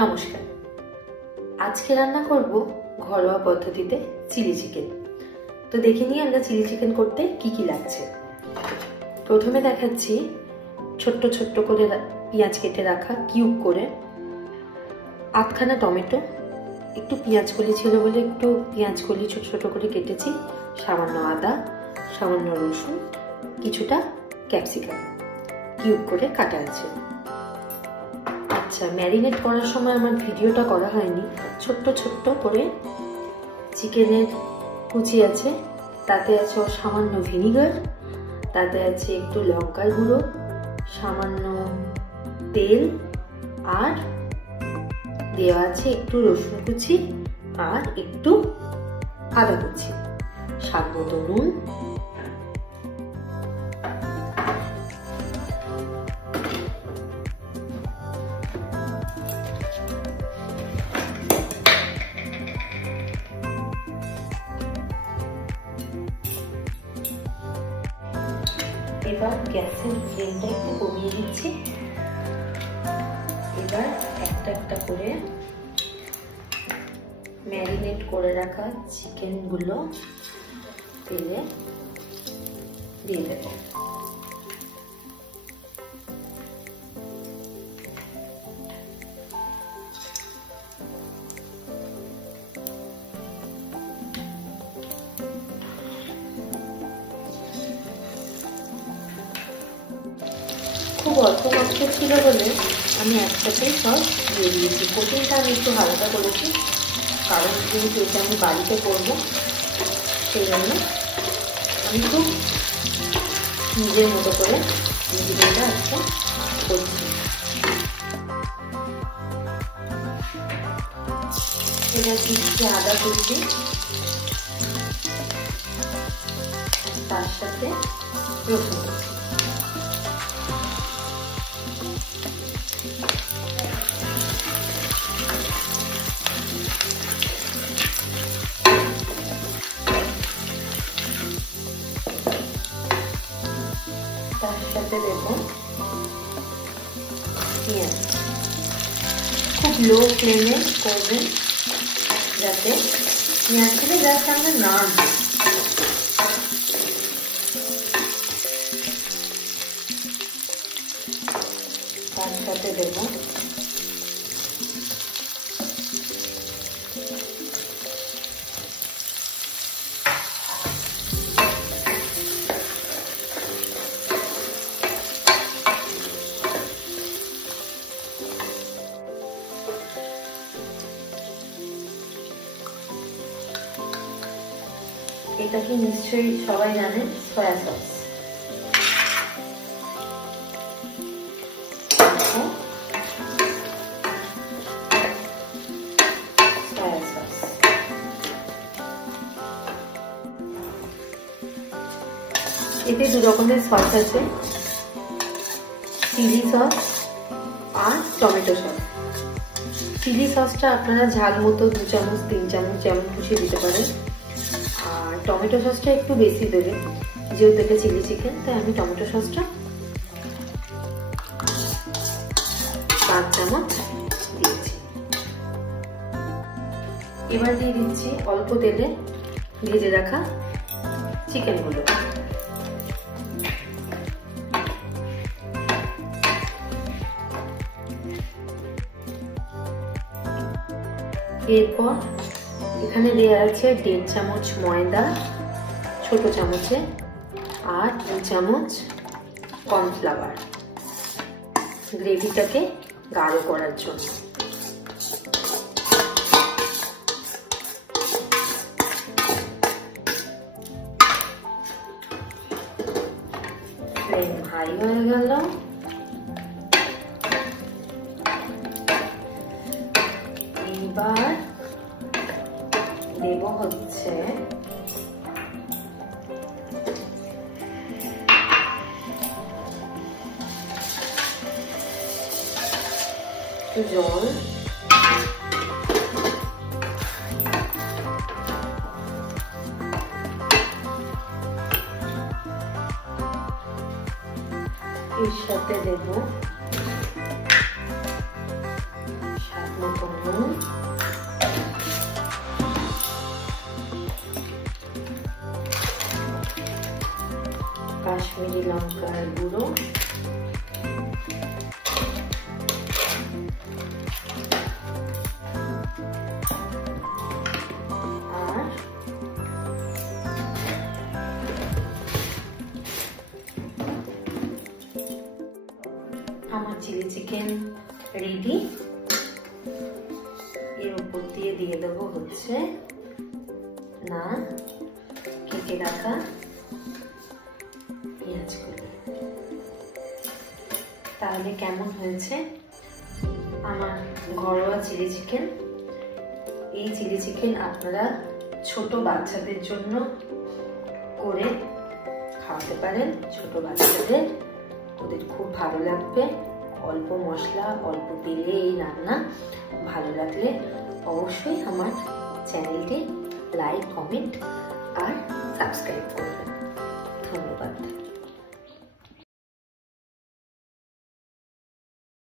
নমস্কার। আজকে রান্না করব ঘরোয়া পদ্ধতিতে চিলি চিকেন। তো দেখে নিই আমরা চিলি চিকেন করতে কি কি লাগছে। প্রথমে দেখাচ্ছি ছোট্ট ছোট্ট করে পেঁয়াজ কেটে রাখা কিউব করে, 8খানা টমেটো, একটু পেঁয়াজ কলি ছিল বলে একটু পেঁয়াজ কলি ছোট ছোট করে কেটেছি, সামান্য আদা, সামান্য রসুন, কিছুটা ক্যাপসিকাম কিউব করে কাটা আছে। আচ্ছা, ম্যারিনেট করার সময় আমার ভিডিওটা করা হয়নি। ছোট্ট ছোট্ট করে চিকেনের কুচি আছে, তাতে আছে সামান্য ভিনিগার, তাতে আছে একটু লঙ্কার গুঁড়ো, সামান্য তেল, আর দেওয়া আছে একটু রসুন কুচি আর একটু আদা কুচি, স্বাদ মতো নুন, এবার গ্যাসের ফ্লেমটা একটু কমিয়ে দিচ্ছি। এবার একটা একটা করে ম্যারিনেট করে রাখা চিকেনগুলো তেলে দিয়ে দেব। খুব অল্প মশলা ছিল বলে আমি একসাথে সব দিয়ে দিয়েছি। কোটিংটা আমি একটু হালকা করেছি, কারণ যেহেতু এটা আমি বাড়িতে করবো, সেই জন্য আমি খুব নিজের মতো করে ভিডিওটা আজকে করছি। এবার দিচ্ছি আদা কুচি, তার সাথে রসুন কুচি। তার সাথে দেব পেঁয়াজ। খুব লো ফ্লেমে করবেন যাতে পেঁয়াজগুলো জাস্ট আমরা নাড়ব। তার সাথে দেব এটাকে নিশ্চয়ই সবাই জানেন, সয়া সস। এতে দু রকমের সস আছে, চিলি সস আর টমেটো সস। চিলি সসটা আপনারা ঝাল মতো 2 চামচ 3 চামচ যেমন খুশি দিতে পারেন, আর টমেটো সসটা একটু বেশি দেবে, যেহেতু এটা চিলি চিকেন তাই আমি টমেটো সসটা 5 চামচ দিয়েছি। এবার দিয়ে দিচ্ছি অল্প তেলে ভেজে রাখা চিকেনগুলো। এরপর এখানে দেওয়া আছে 1.5 চামচ ময়দা ছোট চামচে, আর 2 চামচ কর্নফ্লাওয়ার, গ্রেভিটাকে গাঢ় করার জন্য। ফ্লেম হাই হয়ে গেল। এবার দেব হচ্ছে জল, এর সাথে দেব স্বাদ কাশ্মীরি লঙ্কার গুঁড়ো, আর আমার চিলি চিকেন রেডি। এর উপর দিয়ে দেবো হচ্ছে না কেটে রাখা পেঁয়াজগুলো। তাহলে কেমন হয়েছে আমার ঘরোয়া চিলি চিকেন? এই চিলি চিকেন আপনারা ছোট বাচ্চাদের জন্য করে খাওয়াতে পারেন। ছোট বাচ্চাদের ওদের খুব ভালো লাগবে। অল্প মশলা, অল্প তেলে এই রান্না। ভালো লাগলে অবশ্যই আমার চ্যানেলটি লাইক, কমেন্ট আর সাবস্ক্রাইব করুন।